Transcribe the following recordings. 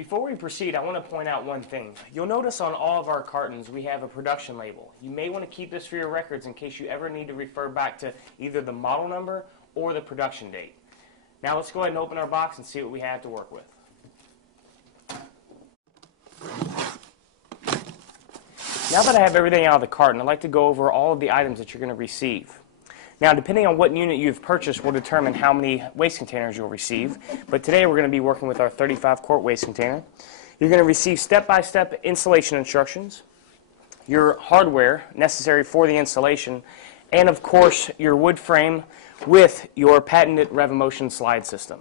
Before we proceed, I want to point out one thing. You'll notice on all of our cartons we have a production label. You may want to keep this for your records in case you ever need to refer back to either the model number or the production date. Now let's go ahead and open our box and see what we have to work with. Now that I have everything out of the carton, I'd like to go over all of the items that you're going to receive. Now, depending on what unit you've purchased will determine how many waste containers you'll receive. But today we're going to be working with our 35-quart waste container. You're going to receive step-by-step installation instructions, your hardware necessary for the installation, and of course your wood frame with your patented RevoMotion slide system.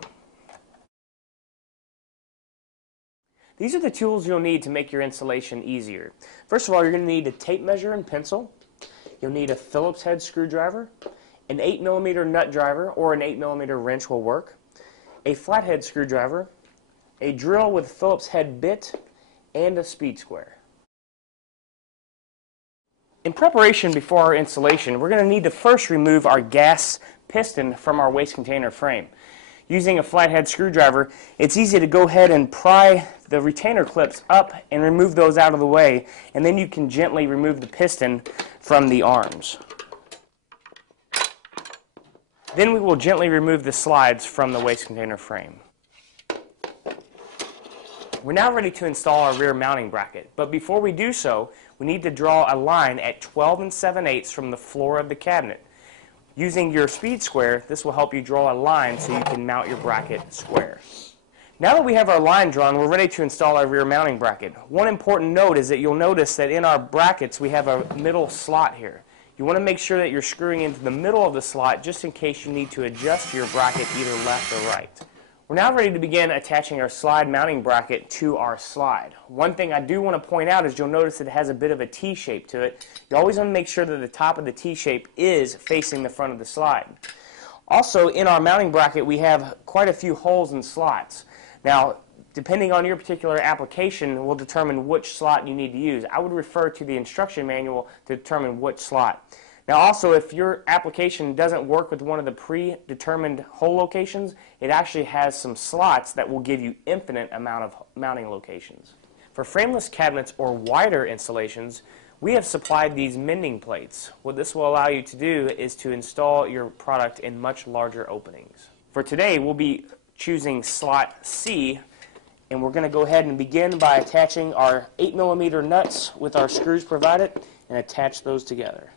These are the tools you'll need to make your installation easier. First of all, you're going to need a tape measure and pencil. You'll need a Phillips head screwdriver. An 8mm nut driver or an 8mm wrench will work, a flathead screwdriver, a drill with Phillips head bit, and a speed square. In preparation before our installation, we're going to need to first remove our gas piston from our waste container frame. Using a flathead screwdriver, it's easy to go ahead and pry the retainer clips up and remove those out of the way, and then you can gently remove the piston from the arms. Then we will gently remove the slides from the waste container frame. We're now ready to install our rear mounting bracket, but before we do so, we need to draw a line at 12 7/8 from the floor of the cabinet. Using your speed square, this will help you draw a line so you can mount your bracket square. Now that we have our line drawn, we're ready to install our rear mounting bracket. One important note is that you'll notice that in our brackets we have a middle slot here. You want to make sure that you're screwing into the middle of the slot just in case you need to adjust your bracket either left or right. We're now ready to begin attaching our slide mounting bracket to our slide. One thing I do want to point out is you'll notice that it has a bit of a T-shape to it. You always want to make sure that the top of the T-shape is facing the front of the slide. Also, in our mounting bracket we have quite a few holes and slots. Now, depending on your particular application will determine which slot you need to use. I would refer to the instruction manual to determine which slot. Now also, if your application doesn't work with one of the predetermined hole locations, it actually has some slots that will give you infinite amount of mounting locations. For frameless cabinets or wider installations, we have supplied these mending plates. What this will allow you to do is to install your product in much larger openings. For today, we'll be choosing slot C, and we're going to go ahead and begin by attaching our 8mm nuts with our screws provided and attach those together.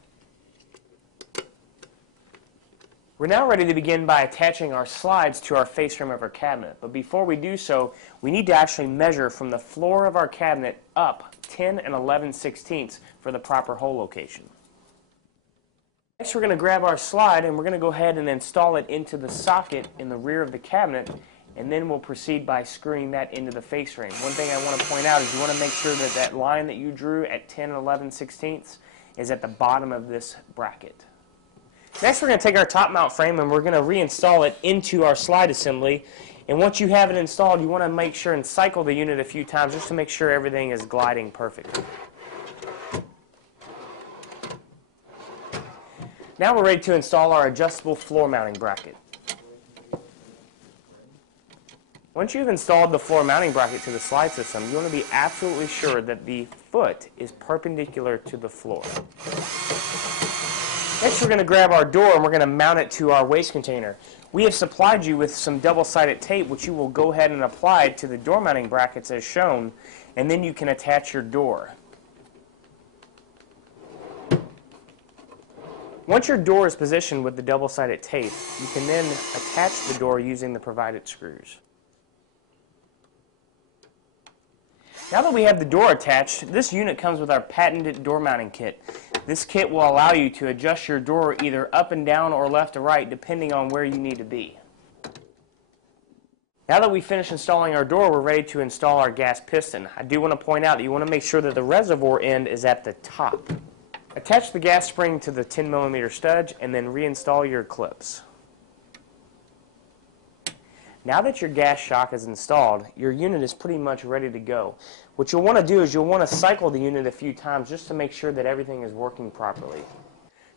We're now ready to begin by attaching our slides to our face frame of our cabinet, but before we do so, we need to actually measure from the floor of our cabinet up 10 11/16 for the proper hole location. Next, we're going to grab our slide and we're going to go ahead and install it into the socket in the rear of the cabinet, and then we'll proceed by screwing that into the face frame. One thing I want to point out is you want to make sure that that line that you drew at 10 11/16 is at the bottom of this bracket. Next, we're going to take our top mount frame and we're going to reinstall it into our slide assembly. And once you have it installed, you want to make sure and cycle the unit a few times just to make sure everything is gliding perfectly. Now we're ready to install our adjustable floor mounting bracket. Once you've installed the floor mounting bracket to the slide system, you want to be absolutely sure that the foot is perpendicular to the floor. Next, we're going to grab our door and we're going to mount it to our waste container. We have supplied you with some double-sided tape which you will go ahead and apply to the door mounting brackets as shown, and then you can attach your door. Once your door is positioned with the double-sided tape, you can then attach the door using the provided screws. Now that we have the door attached, this unit comes with our patented door mounting kit. This kit will allow you to adjust your door either up and down or left to right depending on where you need to be. Now that we've finished installing our door, we're ready to install our gas piston. I do want to point out that you want to make sure that the reservoir end is at the top. Attach the gas spring to the 10mm stud and then reinstall your clips. Now that your gas shock is installed, your unit is pretty much ready to go. What you'll want to do is you'll want to cycle the unit a few times just to make sure that everything is working properly.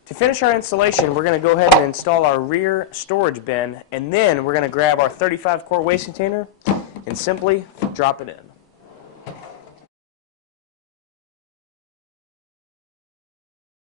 To finish our installation, we're going to go ahead and install our rear storage bin, and then we're going to grab our 35-quart waste container and simply drop it in.